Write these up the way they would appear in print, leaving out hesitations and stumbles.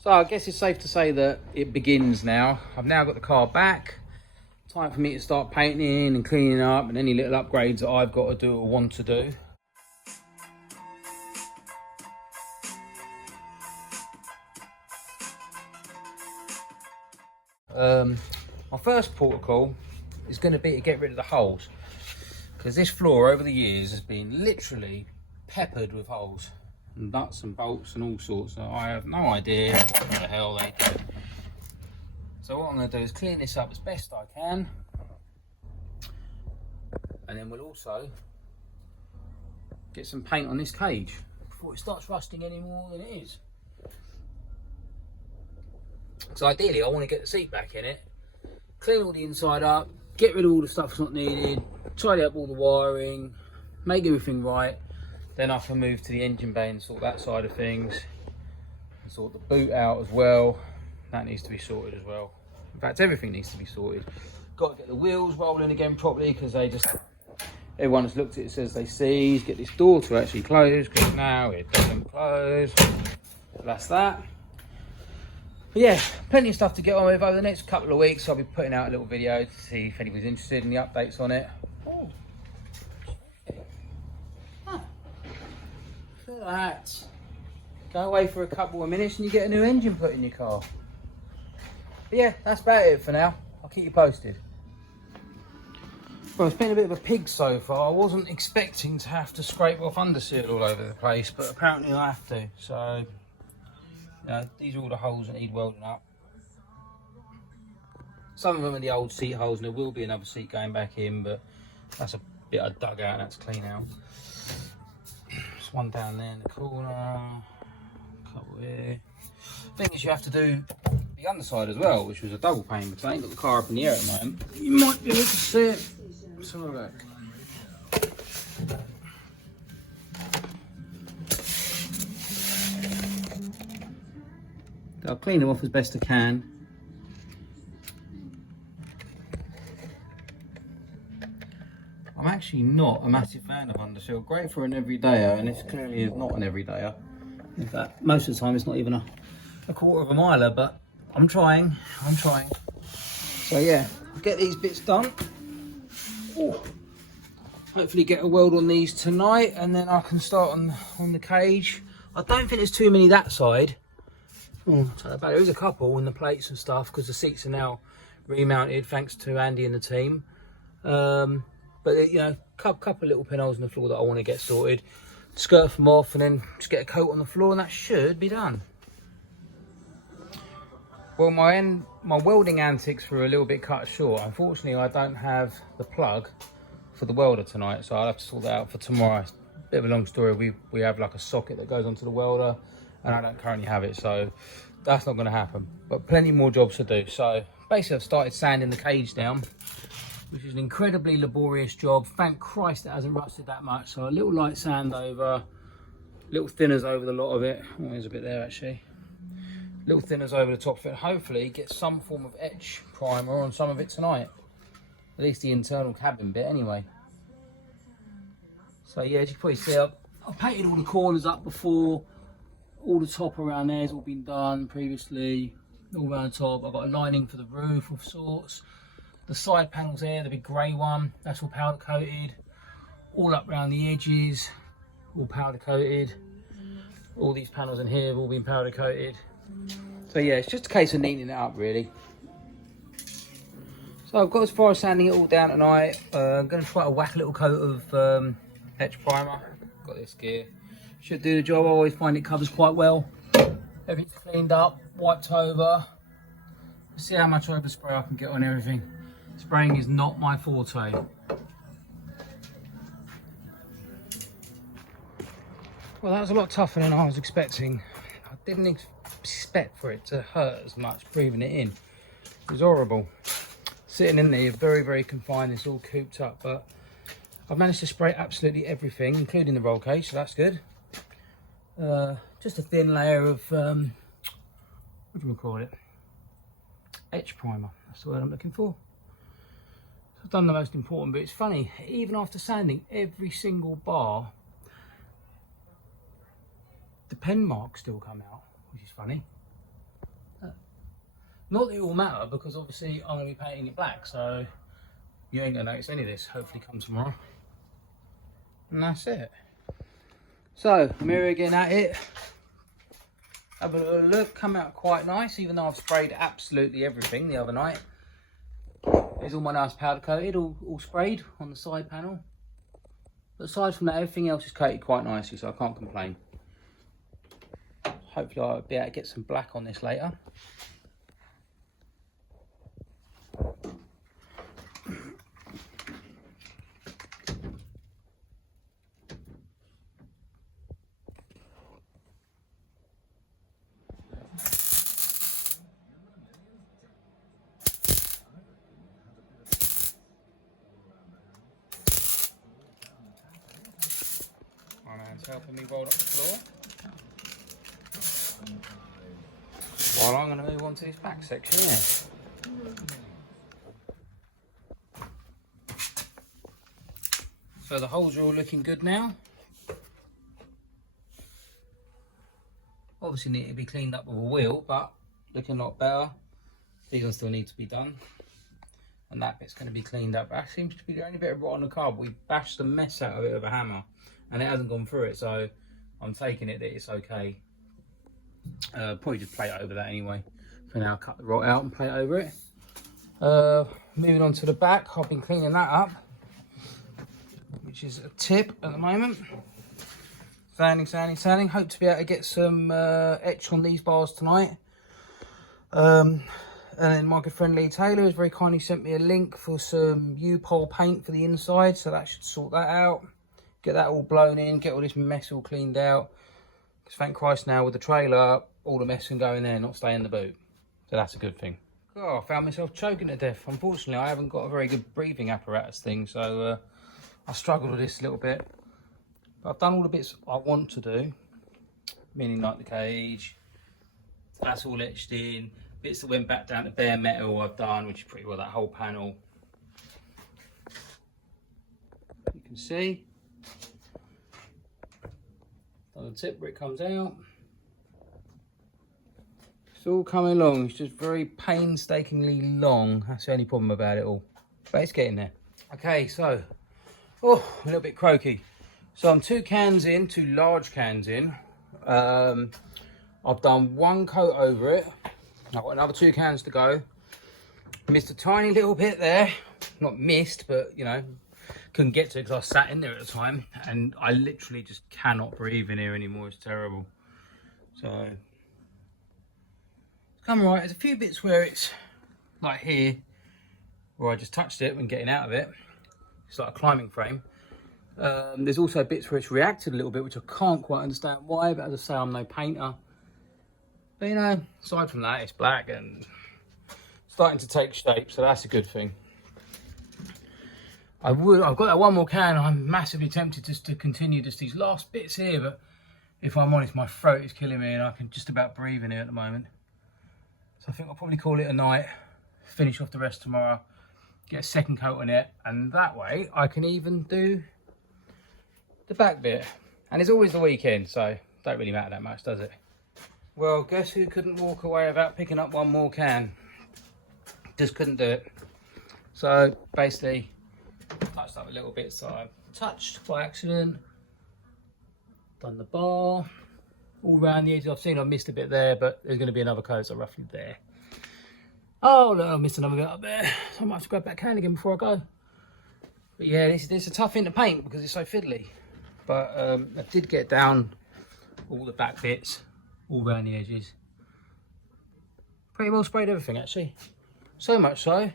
So I guess it's safe to say that it begins now. I've now got the car back. Time for me to start painting and cleaning up and any little upgrades that I've got to do or want to do. My first protocol is going to be to get rid of the holes, because this floor over the years has been literally peppered with holes, and nuts and bolts and all sorts. So I have no idea what the hell they do. So what I'm going to do is clean this up as best I can, and then we'll also get some paint on this cage before it starts rusting any more than it is. So ideally I want to get the seat back in it, clean all the inside up, get rid of all the stuff that's not needed, tidy up all the wiring, make everything right. Then I can move to the engine bay and sort that side of things, and sort the boot out as well. That needs to be sorted as well. In fact, everything needs to be sorted. Got to get the wheels rolling again properly, because everyone has looked at it says they seized. Get this door to actually close, because now it doesn't close. So that's that. But yeah, plenty of stuff to get on with over the next couple of weeks. I'll be putting out a little video to see if anybody's interested in the updates on it. Oh. Huh. Look at that. Go away for a couple of minutes and you get a new engine put in your car. But yeah, that's about it for now. I'll keep you posted. Well, it's been a bit of a pig so far. I wasn't expecting to have to scrape off underseal all over the place, but apparently I have to. So, you know, these are all the holes that need welding up. Some of them are the old seat holes, and there will be another seat going back in, but that's a bit I dug out and that's clean out. There's one down there in the corner, a couple here. Thing is, you have to do the underside as well, which was a double pain, because I ain't got the car up in the air at the moment. You might be able to see it. Let's have a look. I'll clean them off as best I can. I'm actually not a massive fan of underseal. Great for an everydayer, and this clearly is not an everydayer. In fact, most of the time it's not even a quarter of a miler, but I'm trying. So yeah, I'll get these bits done. Ooh. Hopefully get a weld on these tonight, and then I can start on the cage. I don't think there's too many that side. There is a couple in the plates and stuff, because the seats are now remounted thanks to Andy and the team. But you know, couple of little pinholes in the floor that I want to get sorted, skirt them off, and then just get a coat on the floor, and that should be done. Well, my welding antics were a little bit cut short. Unfortunately, I don't have the plug for the welder tonight, so I'll have to sort that out for tomorrow. Bit of a long story. We have like a socket that goes onto the welder, and I don't currently have it, so that's not going to happen. But plenty more jobs to do. So basically, I've started sanding the cage down, which is an incredibly laborious job. Thank Christ it hasn't rusted that much. So a little light sand over, little thinners over the lot of it. Oh, there's a bit there actually. Little thinners over the top of it. Hopefully get some form of etch primer on some of it tonight. At least the internal cabin bit anyway. So yeah, as you can probably see, I've painted all the corners up before. All the top around there has all been done previously. All around the top. I've got a lining for the roof of sorts. The side panels there, the big grey one, that's all powder coated. All up around the edges, all powder coated. All these panels in here have all been powder coated. So yeah, it's just a case of neatening it up really. So I've got as far as sanding it all down tonight. I'm going to try to whack a little coat of etch primer. Got this gear. Should do the job. I always find it covers quite well. Everything's cleaned up, wiped over. Let's see how much overspray I can get on everything. Spraying is not my forte. Well, that was a lot tougher than I was expecting. I didn't expect for it to hurt as much breathing it in. It was horrible. Sitting in there, very, very confined, it's all cooped up, but I've managed to spray absolutely everything, including the roll cage, so that's good. Just a thin layer of, what do we call it? Etch primer, that's the word I'm looking for. So I've done the most important bit. It's funny, even after sanding every single bar, the pen marks still come out, which is funny. Not that it will matter, because obviously I'm going to be painting it black, so you ain't going to notice any of this, hopefully come tomorrow. And that's it. So, mirror again at it. Have a little look, come out quite nice, even though I've sprayed absolutely everything the other night. There's all my nice powder coated, all sprayed on the side panel. But aside from that, everything else is coated quite nicely, so I can't complain. Hopefully I'll be able to get some black on this later. My man's helping me roll up the floor. Well, I'm going to move on to this back section here. So the holes are all looking good now. Obviously need to be cleaned up with a wheel, but looking a lot better. These ones still need to be done. And that bit's going to be cleaned up. That seems to be the only bit of rot on the car, but we bashed the mess out of it with a hammer. And it hasn't gone through it, so I'm taking it that it's okay. Probably just plate over that anyway. For now, cut the rot out and plate over it. Moving on to the back, I've been cleaning that up, which is a tip at the moment. Sanding. Hope to be able to get some etch on these bars tonight. And then my good friend Lee Taylor has very kindly sent me a link for some U-Pole paint for the inside, so that should sort that out. Get that all blown in, get all this mess all cleaned out. Because thank Christ now with the trailer, all the mess can go in there, not stay in the boot. So that's a good thing. Oh, I found myself choking to death. Unfortunately, I haven't got a very good breathing apparatus thing, so I struggled with this a little bit. But I've done all the bits I want to do, meaning like the cage. That's all etched in. Bits that went back down to bare metal I've done, which is pretty well that whole panel. You can see. On the tip where it comes out. It's all coming along, it's just very painstakingly long. That's the only problem about it all. But it's getting there. Okay, so, a little bit croaky. So I'm 2 cans in, 2 large cans in. I've done 1 coat over it. I've got another 2 cans to go. Missed a tiny little bit there. Not missed, but you know, couldn't get to it because I was sat in there at the time, and I literally just cannot breathe in here anymore. It's terrible. So it's come right. There's a few bits where it's like here, where I just touched it when getting out of it. It's like a climbing frame. There's also bits where it's reacted a little bit, which I can't quite understand why, but as I say, I'm no painter. But you know, aside from that, it's black and starting to take shape, so that's a good thing. I've got that 1 more can. I'm massively tempted just to continue just these last bits here, but if I'm honest, my throat is killing me and I can just about breathe in here at the moment. So I think I'll probably call it a night, finish off the rest tomorrow, get a 2nd coat on it, and that way I can even do the back bit. And it's always the weekend, so it don't really matter that much, does it? Well, guess who couldn't walk away without picking up 1 more can? Just couldn't do it. So basically, touched up a little bit, so I touched by accident, done the bar, all around the edges. I've seen I missed a bit there, but there's going to be another coat, so roughly there. Oh look, I missed another bit up there, so I might have to grab that can again before I go. But yeah, this is a tough thing to paint because it's so fiddly. But I did get down all the back bits, all around the edges. Pretty well sprayed everything actually. So much so,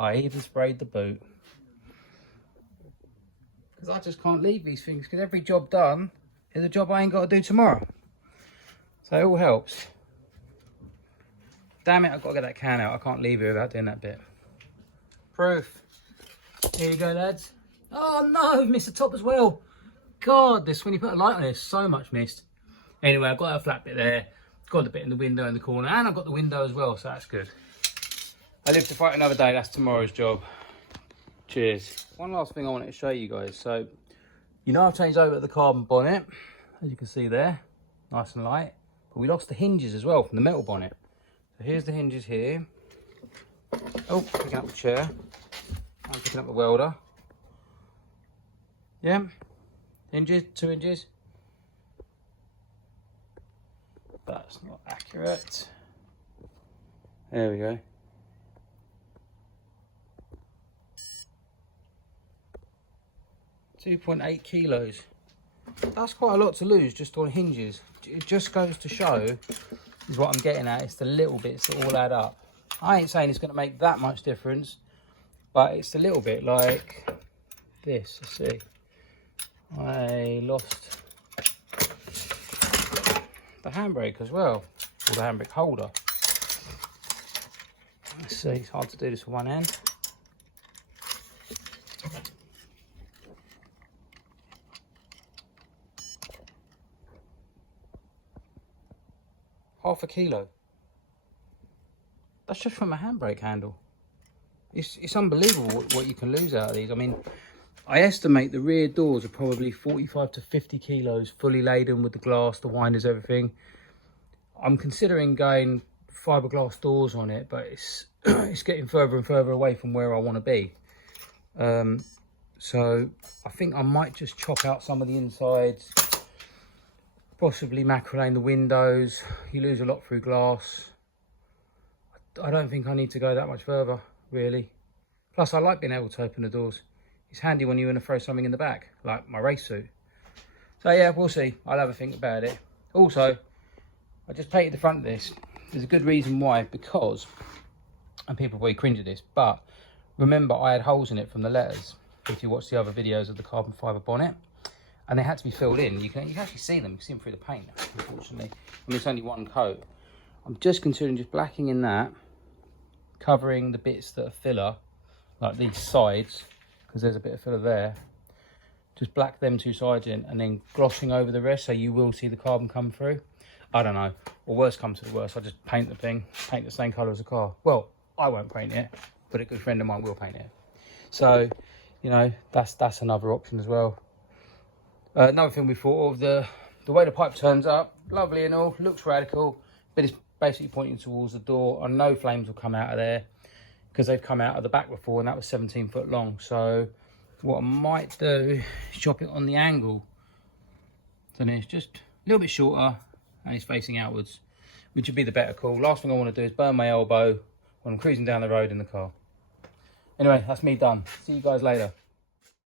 I even sprayed the boot. Because I just can't leave these things, because every job done is a job I ain't got to do tomorrow. So it all helps. Damn it, I've got to get that can out. I can't leave it without doing that bit. Proof. Here you go, lads. Oh no, missed the top as well. God, this, when you put a light on it, so much missed. Anyway, I've got a flat bit there. Got the bit in the window in the corner, and I've got the window as well, so that's good. I live to fight another day. That's tomorrow's job. Cheers. One last thing I wanted to show you guys. So, you know I've changed over the carbon bonnet, as you can see there, nice and light. But we lost the hinges as well from the metal bonnet. So here's the hinges here. Oh, picking up the chair. I'm picking up the welder. Yeah, hinges, 2 inches. That's not accurate. There we go. 2.8 kilos. That's quite a lot to lose just on hinges. It just goes to show, is what I'm getting at, it's the little bits that all add up. I ain't saying it's going to make that much difference, but it's a little bit like this. Let's see. I lost the handbrake as well, or the handbrake holder. Let's see, it's hard to do this with one hand. Half a kilo. That's just from a handbrake handle. It's unbelievable what you can lose out of these. I mean, I estimate the rear doors are probably 45 to 50 kilos, fully laden with the glass, the winders, everything. I'm considering going fiberglass doors on it, but it's it's getting further and further away from where I want to be. So I think I might just chop out some of the insides, possibly macrolane the windows. You lose a lot through glass. I don't think I need to go that much further, really. Plus, I like being able to open the doors. It's handy when you want to throw something in the back, like my race suit. So yeah, we'll see. I'll have a think about it. Also, I just painted the front of this. There's a good reason why, because, and people probably cringe at this, but remember I had holes in it from the letters. If you watch the other videos of the carbon fibre bonnet, and they had to be filled in. You can actually see them. You can see them through the paint, unfortunately. I mean, it's only one coat. I'm just considering just blacking in that, covering the bits that are filler, like these sides, because there's a bit of filler there. Just black them 2 sides in, and then glossing over the rest, so you will see the carbon come through. I don't know. Or worst comes to the worst, I just paint the thing, paint the same colour as the car. Well, I won't paint it, but a good friend of mine will paint it. So, you know, that's another option as well. Another thing we thought of, the way the pipe turns up, lovely and all, looks radical, but it's basically pointing towards the door. I know flames will come out of there because they've come out of the back before, and that was 17 foot long. So what I might do is chop it on the angle, so then it's just a little bit shorter and it's facing outwards, which would be the better call. Last thing I want to do is burn my elbow when I'm cruising down the road in the car. Anyway, that's me done. See you guys later.